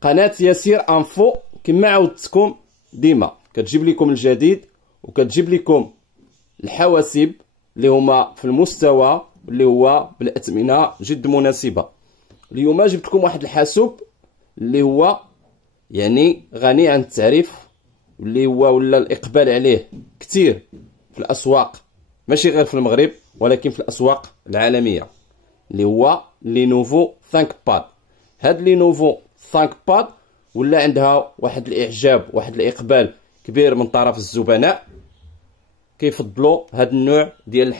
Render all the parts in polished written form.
قناه يسير انفو كما عودتكم ديما كتجيب لكم الجديد وكتجيب لكم الحواسيب اللي هما في المستوى اللي هو بالاثمنه جد مناسبه. اليوم جبت لكم واحد الحاسوب اللي هو يعني غني عن التعريف، اللي هو ولا الاقبال عليه كثير في الاسواق، ماشي غير في المغرب ولكن في الاسواق العالميه، اللي هو لينوفو ثانك باد. هاد لينوفو ثانك باد ولا عندها واحد الاعجاب واحد الاقبال كبير من طرف الزبناء، كيفضلوا هاد النوع ديال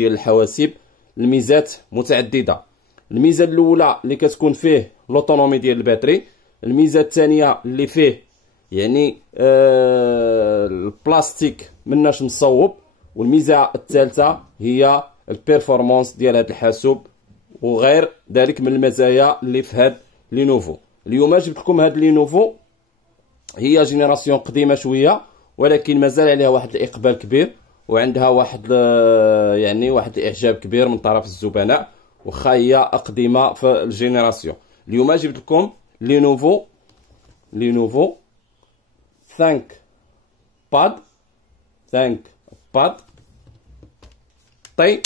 الحواسيب. الميزات متعدده. الميزه الاولى اللي كتكون فيه لوطونومي ديال الباتري، الميزه الثانيه اللي فيه يعني البلاستيك مناش مصوب، والميزه الثالثه هي البيرفورمانس ديال هذا الحاسوب، وغير ذلك من المزايا اللي في هذا لينوفو. اليوم جبت لكم هذا لينوفو، هي جينيراسيون قديمه شويه ولكن مازال عليها واحد الاقبال كبير، وعندها واحد يعني واحد الاعجاب كبير من طرف الزبناء، واخا هي قديمه في الجينيراسيون. اليوم جبت لكم لينوفو ثانك باد طي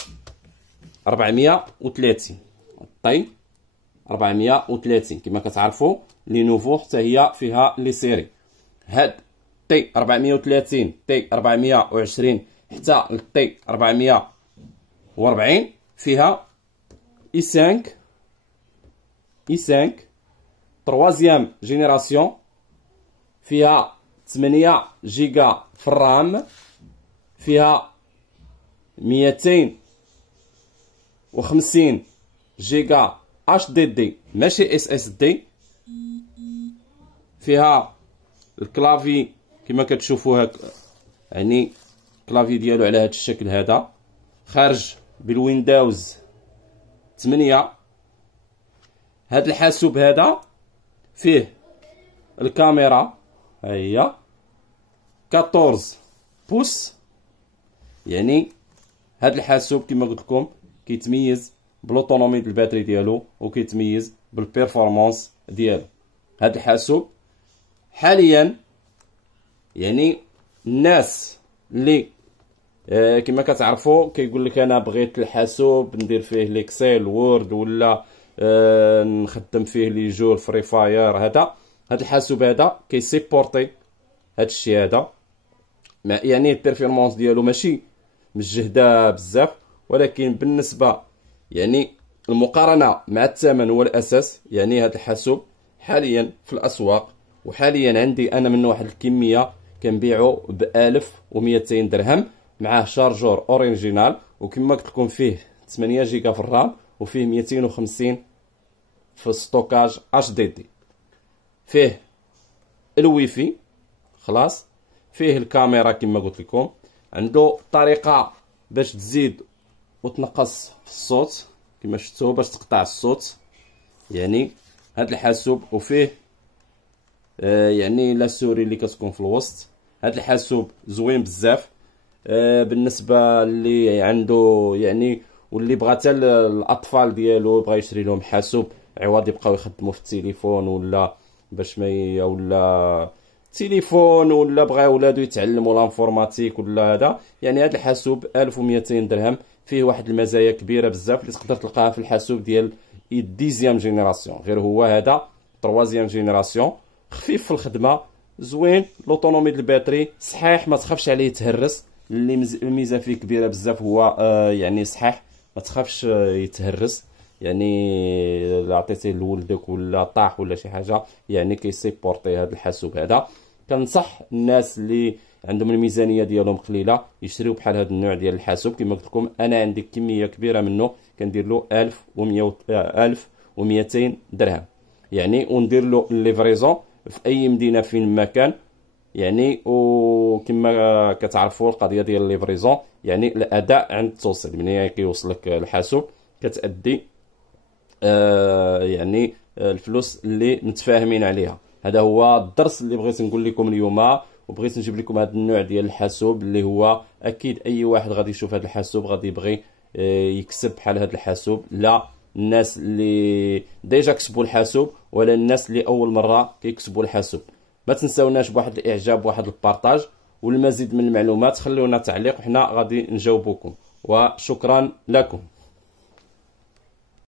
430 طي 430 كما كتعرفوا. لينوفو حتى هي فيها لي سيري، هاد طي 430 طي 420 حتى الطي 440 فيها اي 5 troisième جينيراسيون، فيها 8 جيجا في الرام، فيها 250 جيجا اش دي دي ماشي اس اس دي، فيها الكلافي كما كتشوفوا يعني الكلافي ديالو على هذا الشكل هذا، خارج بالويندوز 8. هذا الحاسوب هذا فيه الكاميرا ها هي 14 بوس، يعني هذا الحاسوب كما قلت لكم كيتميز بالاوتونومي ديال الباتري ديالو وكيتميز بالبيرفورمانس ديالو. هذا الحاسوب حاليا يعني الناس اللي كما كتعرفوا كيقول لك انا بغيت الحاسوب ندير فيه ليكسيل وورد ولا نخدم فيه لي جو فري فاير، هذا الحاسوب هذا كيسيبورتي هذا الشيء هذا. يعني البيرفورمانس ديالو ماشي مجهده بزاف، ولكن بالنسبه يعني المقارنه مع الثمن هو الاساس. يعني هذا الحاسوب حاليا في الاسواق، وحاليا عندي انا منه واحد الكميه كنبيعو ب 1200 درهم، معاه شارجور اوريجينال، وكما قلت لكم فيه 8 جيجا في الرام، وفيه 250 في الستوكاج اش دي دي، فيه الويفي خلاص، فيه الكاميرا كما قلت لكم، عنده طريقه باش تزيد وتنقص في الصوت كما شفتوا باش تقطع الصوت. يعني هذا الحاسوب وفيه يعني لا سوري اللي كتكون في الوسط. هذا الحاسوب زوين بزاف بالنسبه اللي عنده يعني واللي بغى حتى الاطفال ديالو بغى يشري لهم حاسوب عوض يبقاو يخدموا في التليفون ولا باش ما ولا تليفون ولا بغى ولادو يتعلموا لانفورماتيك ولا هذا. يعني هذا الحاسوب 1200 درهم، فيه واحد المزايا كبيره بزاف اللي تقدر تلقاها في الحاسوب ديال الديزيام جينيراسيون، غير هو هذا تروازيام جينيراسيون، خفيف في الخدمه، زوين، لوطونومي ديال الباتري صحيح، ما تخافش عليه يتهرس. اللي الميزه فيه كبيره بزاف هو يعني صحيح ما تخافش يتهرس، يعني الا عطيتيه لولدك ولا طاح ولا شي حاجه يعني كيسيبورتي هذا الحاسوب هذا. كنصح الناس اللي عندهم الميزانيه ديالهم قليله يشريو بحال هذا النوع ديال الحاسوب. كما قلت لكم انا عندي كميه كبيره منه كندير له 1200 درهم يعني، وندير له الليفريزون في اي مدينه فين ما كان يعني. وكما كتعرفوا القضيه ديال الليفريزون يعني الاداء عند التوصيل، ملي كيوصلك الحاسوب كتادي يعني الفلوس اللي متفاهمين عليها. هذا هو الدرس اللي بغيت نقول لكم اليوم، وبغيت نجيب لكم هذا النوع ديال الحاسوب اللي هو اكيد اي واحد غادي يشوف هذا الحاسوب غادي يبغي يكسب بحال هذا الحاسوب. لا الناس اللي ديجا كسبوا الحاسوب ولا الناس اللي اول مره كيكتبوا الحاسوب. ما تنساوناش بواحد الاعجاب وواحد البارطاج، والمزيد من المعلومات خلونا تعليق وحنا غادي نجاوبكم، وشكرا لكم.